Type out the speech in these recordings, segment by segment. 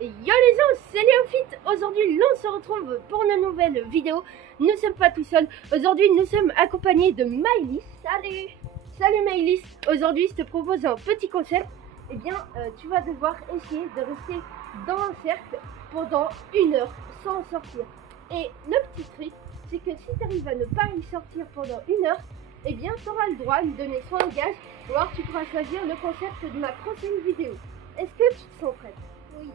Yo les gens, c'est Léophite. Aujourd'hui, l'on se retrouve pour une nouvelle vidéo. Nous ne sommes pas tout seuls. Aujourd'hui, nous sommes accompagnés de Maëlys. Salut. Salut Maëlys. Aujourd'hui, je te propose un petit concept. Eh bien, tu vas devoir essayer de rester dans un cercle pendant 1 heure sans en sortir. Et le petit truc, c'est que si tu arrives à ne pas y sortir pendant 1 heure, eh bien, tu auras le droit de me donner soit un gage, ou alors tu pourras choisir le concept de ma prochaine vidéo. Est-ce que tu te sens prête? Oui.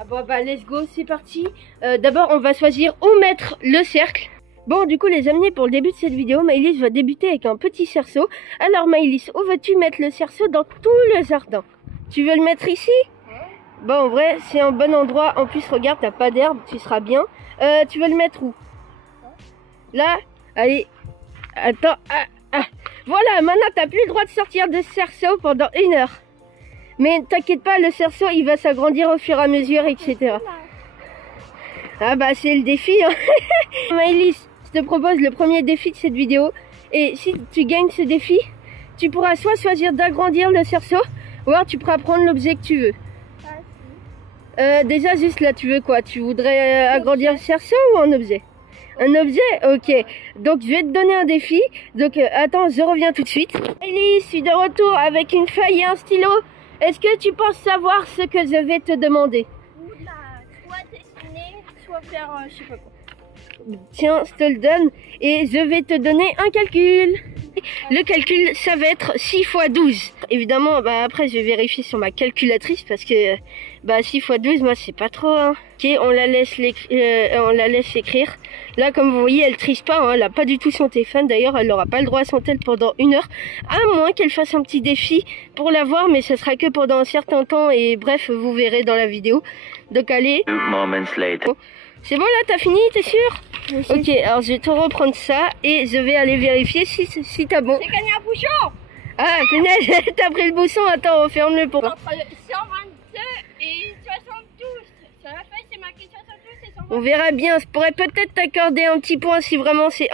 Ah bon, bah let's go, c'est parti. D'abord, on va choisir où mettre le cercle. Bon, du coup, les amis, pour le début de cette vidéo, Maëlys va débuter avec un petit cerceau. Alors, Maëlys, où veux-tu mettre le cerceau dans tout le jardin? Tu veux le mettre ici? Ouais. Bon, en vrai, c'est un bon endroit. En plus, regarde, t'as pas d'herbe, tu seras bien. Tu veux le mettre où? Là? Allez. Attends. Voilà, maintenant, t'as plus le droit de sortir de ce cerceau pendant 1 heure. Mais t'inquiète pas, le cerceau, il va s'agrandir au fur et à mesure, etc. Ah bah, c'est le défi, hein. Maëlys, je te propose le premier défi de cette vidéo. Et si tu gagnes ce défi, tu pourras soit choisir d'agrandir le cerceau, ou alors tu pourras prendre l'objet que tu veux. Déjà, juste là, tu veux quoi? Tu voudrais agrandir le cerceau ou un objet? Un objet? Ok. Donc, je vais te donner un défi. Donc, attends, je reviens tout de suite. Maëlys, je suis de retour avec une feuille et un stylo. Est-ce que tu penses savoir ce que je vais te demander? Oula, soit dessiner, soit faire je sais pas quoi. Tiens, je te le donne et je vais te donner un calcul. Le calcul, ça va être 6 x 12. Évidemment, bah après, je vais vérifier sur ma calculatrice parce que bah 6 x 12, moi, c'est pas trop. Hein. Ok, on la laisse écrire. Là, comme vous voyez, elle triche pas. Hein, elle a pas du tout son téléphone. D'ailleurs, elle n'aura pas le droit à son tel pendant 1 heure. À moins qu'elle fasse un petit défi pour l'avoir, mais ce sera que pendant un certain temps. Et bref, vous verrez dans la vidéo. Donc, allez. C'est bon là, t'as fini, t'es sûr? Oui. Ok, alors je vais te reprendre ça et je vais aller vérifier si t'as bon. J'ai gagné un bouchon. Ah, punaise, t'as pris le bouchon, attends, referme-le pour... Entre 122 et 72. Ça la fait, c'est marqué 72 et 122. On verra bien, je pourrais peut-être t'accorder un petit point si vraiment c'est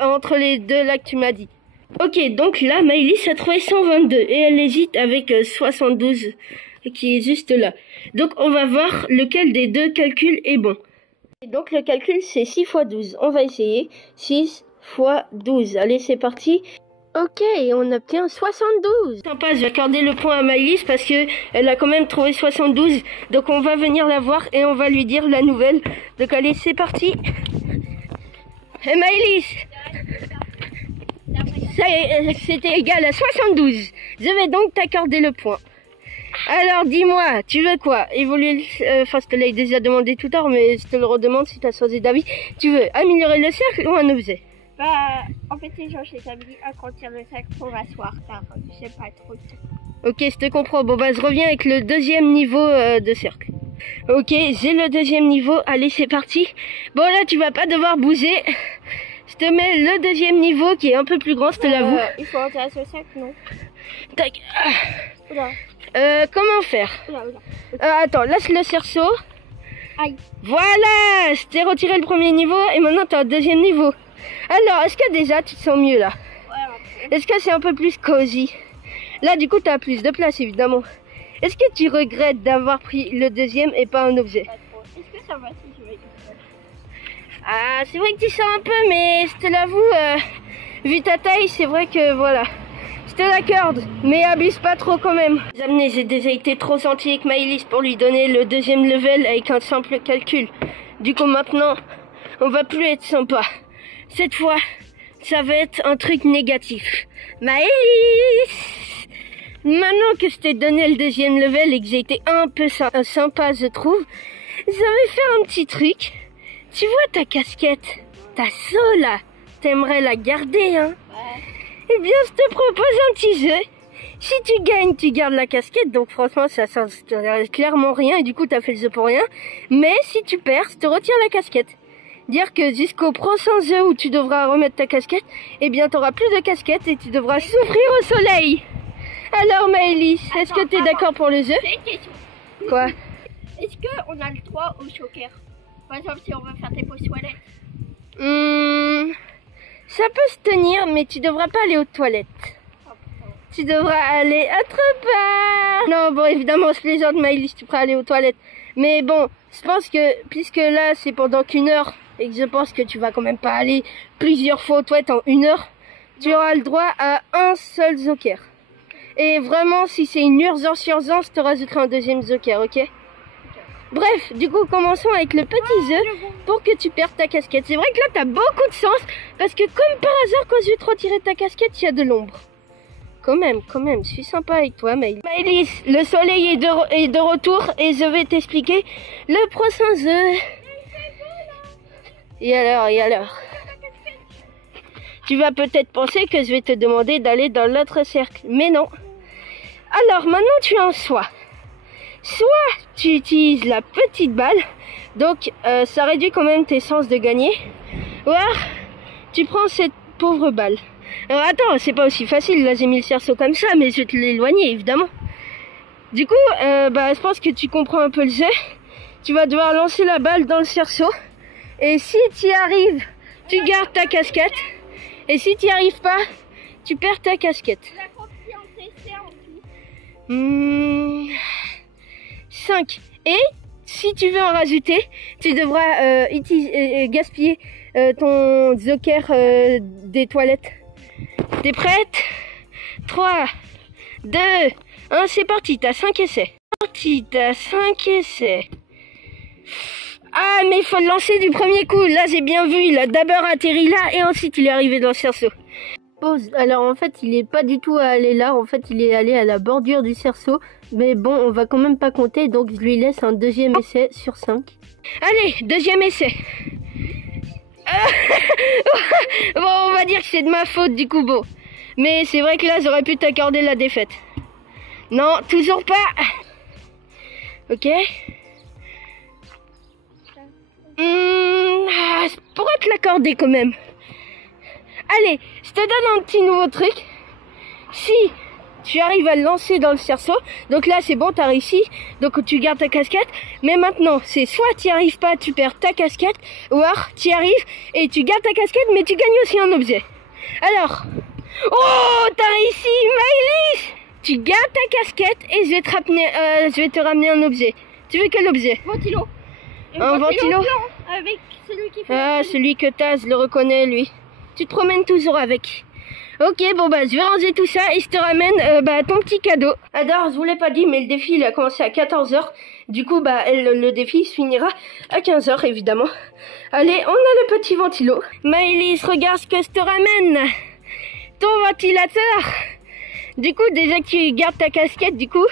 entre les deux là que tu m'as dit. Ok, donc là, Maëlys a trouvé 122 et elle hésite avec 72 qui est juste là. Donc on va voir lequel des deux calculs est bon. Et donc le calcul c'est 6 x 12. On va essayer. 6 x 12. Allez, c'est parti. Ok, on obtient 72. Sympa, je vais accorder le point à Maëlys parce que elle a quand même trouvé 72. Donc on va venir la voir et on va lui dire la nouvelle. Donc allez, c'est parti. Hey Maëlys, c'était égal à 72. Je vais donc t'accorder le point. Alors dis-moi, tu veux quoi? Évoluer enfin je te l'ai déjà demandé tout à l'heure, mais je te le redemande si tu as changé d'avis. Tu veux améliorer le cercle ou un objet? Bah, en fait, les gens chez Tabli, agrandir le cercle pour m'asseoir, car je sais pas trop. Ok, je te comprends. Bon bah je reviens avec le deuxième niveau de cercle. Ok, j'ai le deuxième niveau. Allez, c'est parti. Bon là, tu vas pas devoir bouger. Je te mets le deuxième niveau qui est un peu plus grand, je te l'avoue. Il faut intéresser le cercle, non? Tac. Oula. Comment faire? Oula. Attends, lâche le cerceau. Aïe. Voilà, je t'ai retiré le premier niveau et maintenant tu as un deuxième niveau. Alors, est-ce que déjà tu te sens mieux là? Ouais. Est-ce que c'est un peu plus cosy? Là, du coup, tu as plus de place évidemment. Est-ce que tu regrettes d'avoir pris le deuxième et pas un objet? Pas trop. Est-ce que ça va si je vais Ah, c'est vrai que tu sens un peu, mais je te l'avoue, vu ta taille, c'est vrai que voilà. Je te l'accorde, mais abuse pas trop quand même. J'ai déjà été trop gentil avec Maëlys pour lui donner le deuxième level avec un simple calcul. Du coup maintenant, on va plus être sympa. Cette fois, ça va être un truc négatif. Maëlys, maintenant que je t'ai donné le deuxième level et que j'ai été un peu sympa, je trouve, je vais faire un petit truc. Tu vois ta casquette, ta seau là, t'aimerais la garder, hein? Ouais. Eh bien, je te propose un petit jeu. Si tu gagnes, tu gardes la casquette. Donc franchement, ça change clairement rien. Et du coup, t'as fait le jeu pour rien. Mais si tu perds, je te retire la casquette. Dire que jusqu'au prochain jeu où tu devras remettre ta casquette, eh bien, t'auras plus de casquette et tu devras souffrir au soleil. Alors Maëlys, est-ce que t'es d'accord pour le jeu? J'ai une question. Quoi? Est-ce qu'on a le droit au choker? Par exemple, si on veut faire des pauses toilettes. Ça peut se tenir, mais tu devras pas aller aux toilettes. Tu devras aller autre part. Non, bon, évidemment, je plaisante, Maëlys, tu pourras aller aux toilettes. Mais bon, je pense que, puisque là, c'est pendant qu'1 heure, et que je pense que tu vas quand même pas aller plusieurs fois aux toilettes en 1 heure, tu auras le droit à un seul joker. Et vraiment, si c'est une urgence, je te rajouterai un deuxième joker, ok? Bref, du coup, commençons avec le petit jeu pour que tu perdes ta casquette. C'est vrai que là, tu as beaucoup de chance, parce que comme par hasard, quand je vais te retirer ta casquette, il y a de l'ombre. Quand même, je suis sympa avec toi, Maëlys. Le soleil est de retour et je vais t'expliquer le prochain jeu. Et alors Tu vas peut-être penser que je vais te demander d'aller dans l'autre cercle, mais non. Alors, maintenant, tu as un choix. Soit tu utilises la petite balle, donc ça réduit quand même tes chances de gagner, ou alors tu prends cette pauvre balle. Alors attends, c'est pas aussi facile, là j'ai mis le cerceau comme ça, mais je vais te l'éloigner évidemment. Du coup, je pense que tu comprends un peu le jeu. Tu vas devoir lancer la balle dans le cerceau, et si tu y arrives, tu gardes ta casquette, et si tu n'y arrives pas, tu perds ta casquette. 5. Et si tu veux en rajouter, tu devras gaspiller ton joker des toilettes. T'es prête? 3, 2, 1, c'est parti, t'as 5 essais. Ah, mais il faut le lancer du premier coup. Là, j'ai bien vu, il a d'abord atterri là et ensuite il est arrivé dans le cerceau. Pause. Alors en fait, il est pas du tout allé là. En fait, il est allé à la bordure du cerceau. Mais bon, on va quand même pas compter. Donc je lui laisse un deuxième essai sur 5. Allez, deuxième essai. Bon, on va dire que c'est de ma faute du coup, bon. Mais c'est vrai que là, j'aurais pu t'accorder la défaite. Non, toujours pas. Ok. Je pourrais te l'accorder quand même. Allez, je te donne un petit nouveau truc. Si tu arrives à le lancer dans le cerceau, donc là c'est bon, t'as réussi, donc tu gardes ta casquette. Mais maintenant, c'est soit tu n'y arrives pas, tu perds ta casquette, ou alors tu y arrives et tu gardes ta casquette, mais tu gagnes aussi un objet. Alors, oh, t'as réussi, Maëlys! Tu gardes ta casquette et je vais te ramener un objet. Tu veux quel objet? Ventilo. Un ventilo blanc, avec celui qui fait... Ah, celui que t'as, je le reconnais, lui. Tu te promènes toujours avec. Ok, bon je vais ranger tout ça et je te ramène ton petit cadeau. Alors, je vous l'ai pas dit, mais le défi il a commencé à 14 h. Du coup, le défi se finira à 15 h évidemment. Allez, on a le petit ventilo. Maëlys, regarde ce que je te ramène. Ton ventilateur. Du coup, déjà que tu gardes ta casquette, du coup,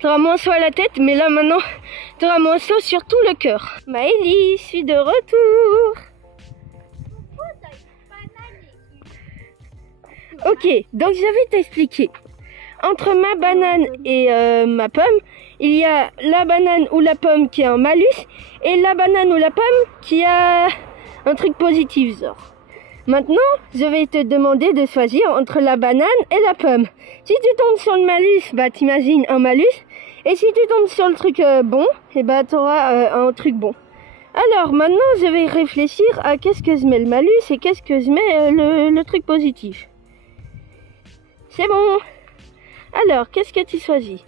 tu auras moins chaud à la tête, mais là maintenant, tu auras moins chaud sur tout le cœur. Maëlys, je suis de retour. Ok, donc je vais t'expliquer. Entre ma banane et ma pomme, il y a la banane ou la pomme qui a un malus et la banane ou la pomme qui a un truc positif, genre. Maintenant, je vais te demander de choisir entre la banane et la pomme. Si tu tombes sur le malus, t'imagines un malus. Et si tu tombes sur le truc bon, t'auras un truc bon. Alors maintenant, je vais réfléchir à qu'est-ce que je mets le malus et qu'est-ce que je mets le truc positif. C'est bon. Alors, qu'est-ce que tu choisis?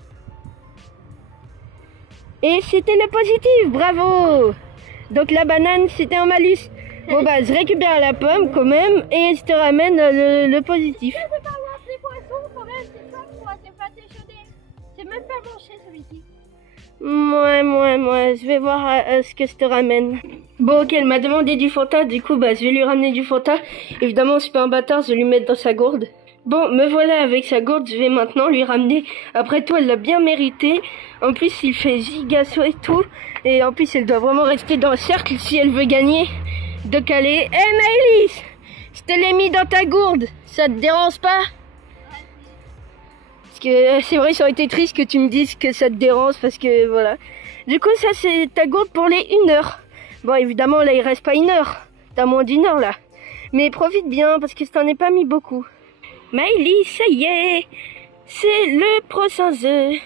Et c'était le positif, bravo. Donc la banane, c'était un malus. Bon je récupère la pomme quand même et je te ramène le positif. C'est pas voir tes poissons quand même, c'est pas froid, c'est pas déchaudé. C'est même pas manché celui-ci. Moi, je vais voir ce que je te ramène. Bon ok, elle m'a demandé du Fanta, du coup je vais lui ramener du Fanta. Évidemment, je suis pas un bâtard, je vais lui mettre dans sa gourde. Bon, me voilà avec sa gourde, je vais maintenant lui ramener. Après tout, elle l'a bien mérité. En plus, il fait giga chaud et tout. Et en plus, elle doit vraiment rester dans le cercle si elle veut gagner. De caler. Hey Maëlys, je te l'ai mis dans ta gourde. Ça te dérange pas? Parce que c'est vrai, ça aurait été triste que tu me dises que ça te dérange parce que voilà. Du coup, ça c'est ta gourde pour les 1 heure. Bon, évidemment, là il reste pas 1 heure. T'as moins d'1 heure là. Mais profite bien parce que je t'en ai pas mis beaucoup. Maëlys, ça y est, c'est le prochain jeu.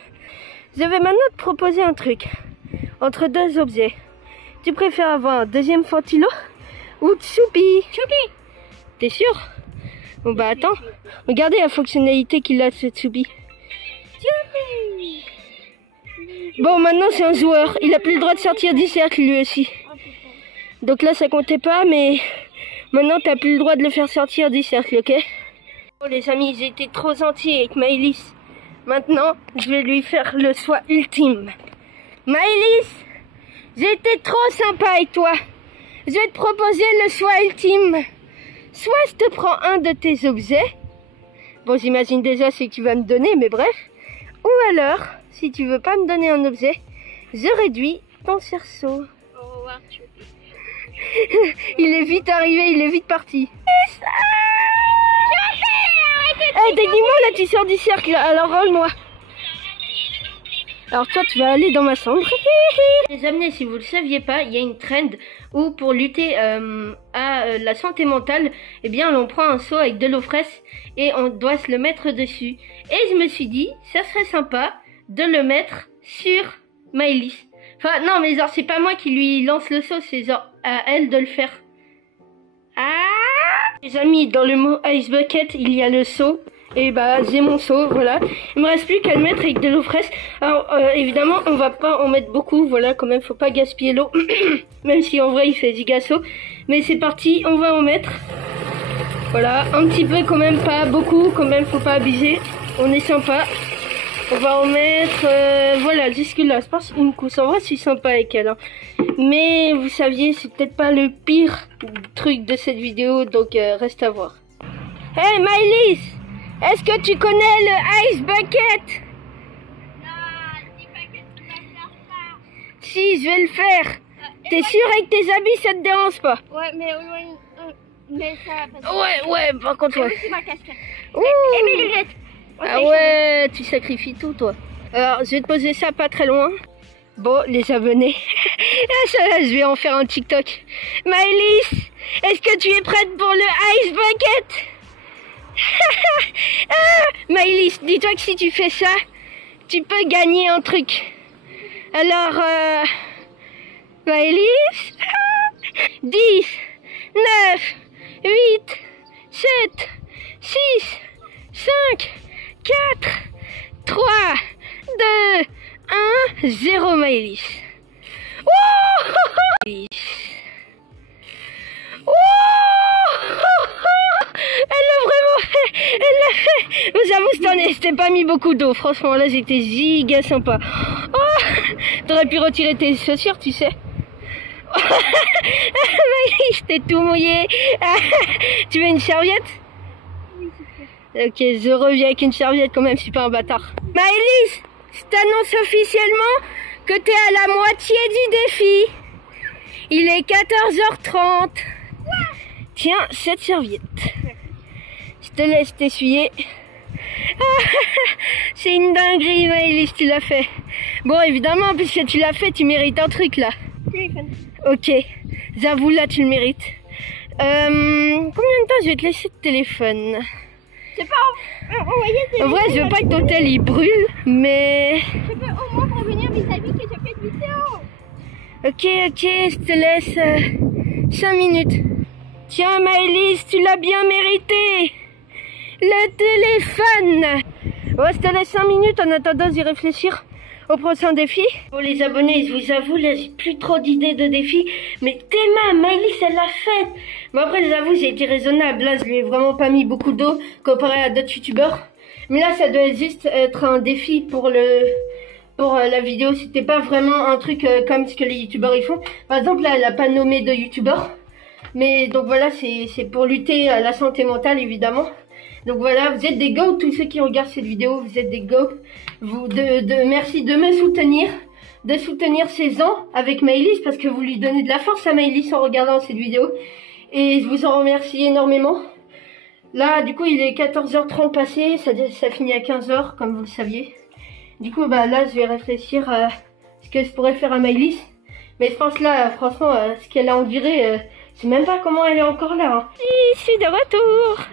Je vais maintenant te proposer un truc. Entre deux objets. Tu préfères avoir un deuxième ventilo ou Tsupi? Tsupi. T'es sûr? Bon attends. Regardez la fonctionnalité qu'il a ce Tsupi. Tsupi. Bon, maintenant c'est un joueur. Il a plus le droit de sortir du cercle lui aussi. Donc là ça comptait pas, mais maintenant t'as plus le droit de le faire sortir du cercle, ok? Oh les amis, j'ai été trop gentil avec Maëlys. Maintenant, je vais lui faire le soin ultime. Maëlys, j'ai été trop sympa avec toi. Je vais te proposer le choix ultime. Soit je te prends un de tes objets. Bon, j'imagine déjà ce que tu vas me donner, mais bref. Ou alors, si tu veux pas me donner un objet, je réduis ton cerceau. Au revoir, tu Il est vite arrivé, il est vite parti. Eh, techniquement, là, tu sors du cercle, alors rôle-moi. Alors toi, tu vas aller dans ma chambre. Les amis, si vous le saviez pas, il y a une trend où pour lutter à la santé mentale, eh bien, on prend un seau avec de l'eau fraîche et on doit se le mettre dessus. Et je me suis dit, ça serait sympa de le mettre sur Maëlys. Enfin, non, mais genre, c'est pas moi qui lui lance le seau, c'est genre à elle de le faire. Ah! Les amis, dans le mot Ice Bucket, il y a le seau. Et bah, j'ai mon seau, voilà. Il me reste plus qu'à le mettre avec de l'eau fraîche. Alors, évidemment, on va pas en mettre beaucoup, voilà, quand même, faut pas gaspiller l'eau. Même si en vrai, il fait giga chaud. Mais c'est parti, on va en mettre. Voilà, un petit peu quand même, pas beaucoup, quand même, faut pas abuser. On est sympa. On va en mettre, voilà, jusque là. Je pense une couche. En vrai, je suis sympa avec elle. Hein. Mais vous saviez, c'est peut-être pas le pire truc de cette vidéo, donc reste à voir. Hey Maëlys, est-ce que tu connais le Ice Bucket? Non, dis pas que tu vas faire ça. Si, je vais le faire. T'es sûr avec tes habits, ça te dérange pas? Ouais, mais ça va pas. Ouais, par contre, ouais. C'est ma casquette. Ouh. Et mes lunettes. Ah ouais, tu sacrifies tout, toi. Alors, je vais te poser ça pas très loin. Bon, les abonnés. Je vais en faire un TikTok. Maëlys, est-ce que tu es prête pour le Ice Bucket? Maëlys, dis-toi que si tu fais ça, tu peux gagner un truc. Alors, Maëlys, 10, 9, 8, 7, 6, 5, 4, 3, 2, 1, 0 Maëlys. Maëlys. Elle l'a vraiment fait. Elle l'a fait. Vous avouez, je t'ai pas mis beaucoup d'eau. Franchement, là, j'étais giga sympa. Oh, t'aurais pu retirer tes chaussures, tu sais. Maëlys, t'es tout mouillé. Tu veux une serviette? Oui, c'est ça. Ok, je reviens avec une serviette quand même, je suis pas un bâtard. Maëlys, je t'annonce officiellement que t'es à la moitié du défi. Il est 14h30. Tiens, cette serviette. Je te laisse t'essuyer. C'est une dinguerie, Maëlys, tu l'as fait. Bon, évidemment, puisque tu l'as fait, tu mérites un truc là. Téléphone. Ok, j'avoue, là, tu le mérites. Combien de temps je vais te laisser de téléphone? C'est pas envoyer des En vrai, je veux pas que ton tel il brûle, mais... Je peux au moins prévenir mes amis que je fais une vidéo. Ok, je te laisse 5 minutes. Tiens, Maëlys, tu l'as bien mérité. Le téléphone. Ouais, je te laisse 5 minutes en attendant d'y réfléchir au prochain défi. Pour les abonnés, je vous avoue, là, j'ai plus trop d'idées de défis. Mais Théma, Maëlys, elle l'a fait. Bon, après, j'avoue, j'ai été raisonnable. Là, je lui ai vraiment pas mis beaucoup d'eau comparé à d'autres youtubeurs. Mais là, ça doit juste être un défi pour la vidéo. C'était pas vraiment un truc comme ce que les youtubeurs ils font. Par exemple, là, elle a pas nommé de youtubeurs. Mais donc voilà, c'est pour lutter à la santé mentale, évidemment. Donc voilà, vous êtes des go, tous ceux qui regardent cette vidéo, vous êtes des go. Merci de me soutenir, de soutenir ces ans avec Maëlys, parce que vous lui donnez de la force à Maëlys en regardant cette vidéo. Et je vous en remercie énormément. Là, du coup, il est 14h30 passé, ça finit à 15h, comme vous le saviez. Du coup, bah là, je vais réfléchir à ce que je pourrais faire à Maëlys. Mais je pense là, franchement, ce qu'elle a enduré, je sais même pas comment elle est encore là. Hein. Je suis de retour.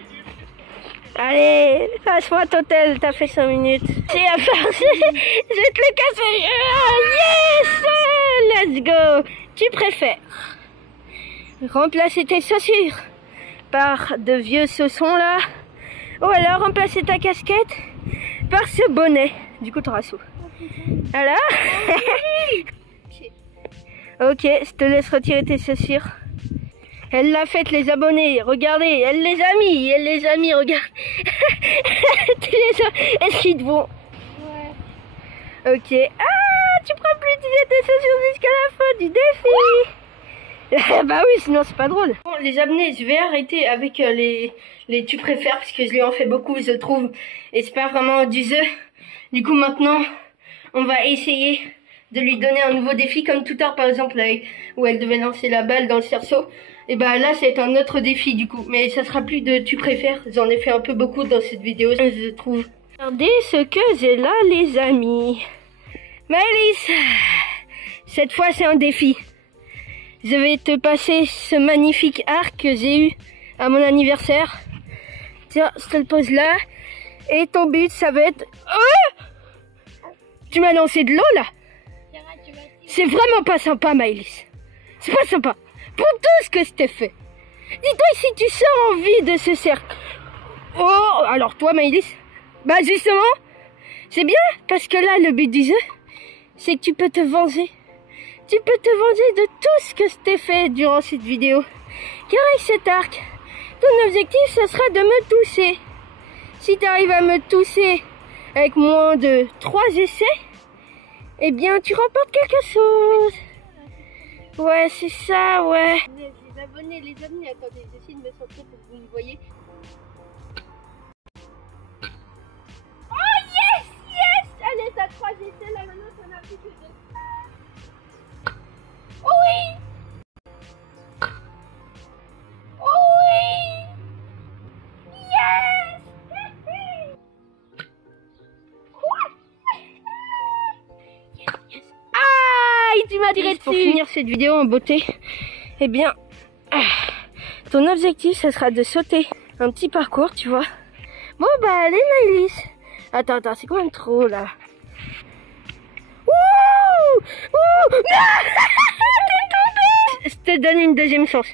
Allez, passe-moi Totel, t'as fait 5 minutes. C'est à faire, je vais te le casser. Yes, let's go. Tu préfères remplacer tes chaussures par de vieux chaussons là, ou alors remplacer ta casquette par ce bonnet. Du coup, t'auras sous. Voilà. Ok, je te laisse retirer tes chaussures. Elle l'a faite, les abonnés. Regardez, elle les a mis. Elle les a mis, regarde. Est-ce qu'ils te vont? Ouais. Ok. Ah, tu prends plus tes chaussures jusqu'à la fin du défi. Bah oui, sinon c'est pas drôle. Bon, les abonnés, je vais arrêter avec les tu préfères parce que je lui en fais beaucoup, je trouve. Et c'est pas vraiment du jeu. Du coup, maintenant, on va essayer de lui donner un nouveau défi, comme tout à l'heure par exemple, là, où elle devait lancer la balle dans le cerceau. Et bah là, c'est un autre défi du coup. Mais ça sera plus de tu préfères. J'en ai fait un peu beaucoup dans cette vidéo, je trouve. Regardez ce que j'ai là, les amis. Maëlys, cette fois c'est un défi. Je vais te passer ce magnifique arc que j'ai eu à mon anniversaire. Tiens, je te le pose là. Et ton but, ça va être... Oh, tu m'as lancé de l'eau là. C'est vraiment pas sympa, Maëlys. C'est pas sympa. Pour tout ce que je t'ai fait. Dis-toi si tu sens envie de ce cercle. Oh, alors toi, Maëlys, bah justement, c'est bien, parce que là, le but du jeu, c'est que tu peux te venger. Tu peux te venger de tout ce que je t'ai fait durant cette vidéo. Car avec cet arc, ton objectif, ce sera de me tousser. Si tu arrives à me tousser avec moins de 3 essais, eh bien, tu remportes quelque chose. Ouais, c'est ça, ouais. Les abonnés, attendez, j'essaie de me centrer pour que vous me voyez. Oh yes, yes. Allez, t'as 3 essais, là maintenant, t'en as plus que 2. Oh oui. Oh oui. Yes. Tu m'as tiré dessus. Pour finir cette vidéo en beauté, eh bien, ton objectif, ce sera de sauter un petit parcours, tu vois. Bon, bah, allez, Maëlys. Attends, c'est quand même trop, là. Ouh, ouh. Je te donne une deuxième chance.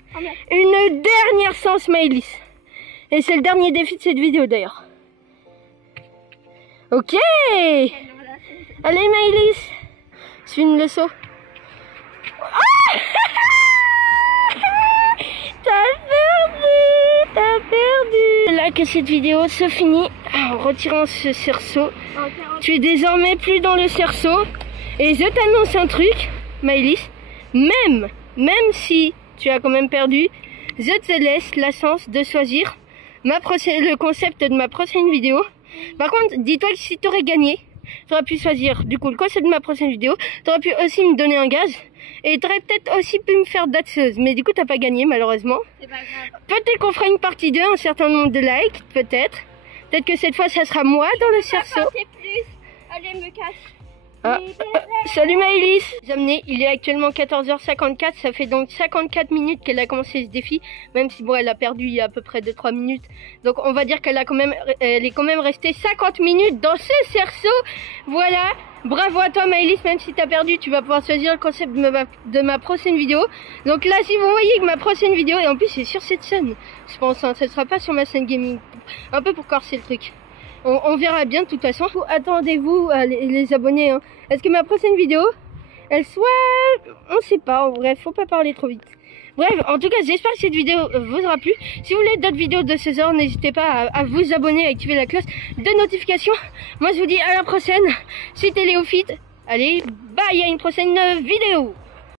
Une dernière chance, Maëlys. Et c'est le dernier défi de cette vidéo, d'ailleurs. Ok. Allez, Maëlys. Suis le saut. T'as perdu. Là que cette vidéo se finit en retirant ce cerceau. Tu es désormais plus dans le cerceau. Et je t'annonce un truc, Maëlys. Même si tu as quand même perdu, je te laisse la chance de choisir le concept de ma prochaine vidéo. Par contre, dis-toi que si tu aurais gagné, tu aurais pu choisir du coup le concept de ma prochaine vidéo. Tu aurais pu aussi me donner un gaz. Et tu aurais peut-être aussi pu me faire dateuse. Mais du coup, t'as pas gagné malheureusement. C'est pas grave. Peut-être qu'on fera une partie 2, un certain nombre de likes. Peut-être. Peut-être que cette fois, ça sera moi dans le cerceau. Plus. Allez, me cache. Salut Maëlys. Amis, il est actuellement 14h54. Ça fait donc 54 minutes qu'elle a commencé ce défi. Même si bon, elle a perdu il y a à peu près 2-3 minutes. Donc on va dire qu'elle est quand même restée 50 minutes dans ce cerceau. Voilà. Bravo à toi Maëlys, même si tu as perdu, tu vas pouvoir choisir le concept de ma prochaine vidéo. Donc là, si vous voyez que ma prochaine vidéo, et en plus c'est sur cette chaîne, je pense, hein, ça ne sera pas sur ma chaîne gaming, un peu pour corser le truc. On verra bien de toute façon. Attendez-vous les abonnés, hein. Est-ce que ma prochaine vidéo, elle soit... On sait pas, bref, faut pas parler trop vite. Bref, en tout cas, j'espère que cette vidéo vous aura plu. Si vous voulez d'autres vidéos de ce genre, n'hésitez pas à vous abonner, à activer la cloche de notification. Moi, je vous dis à la prochaine. C'était Léofit. Allez, bye, à une prochaine vidéo.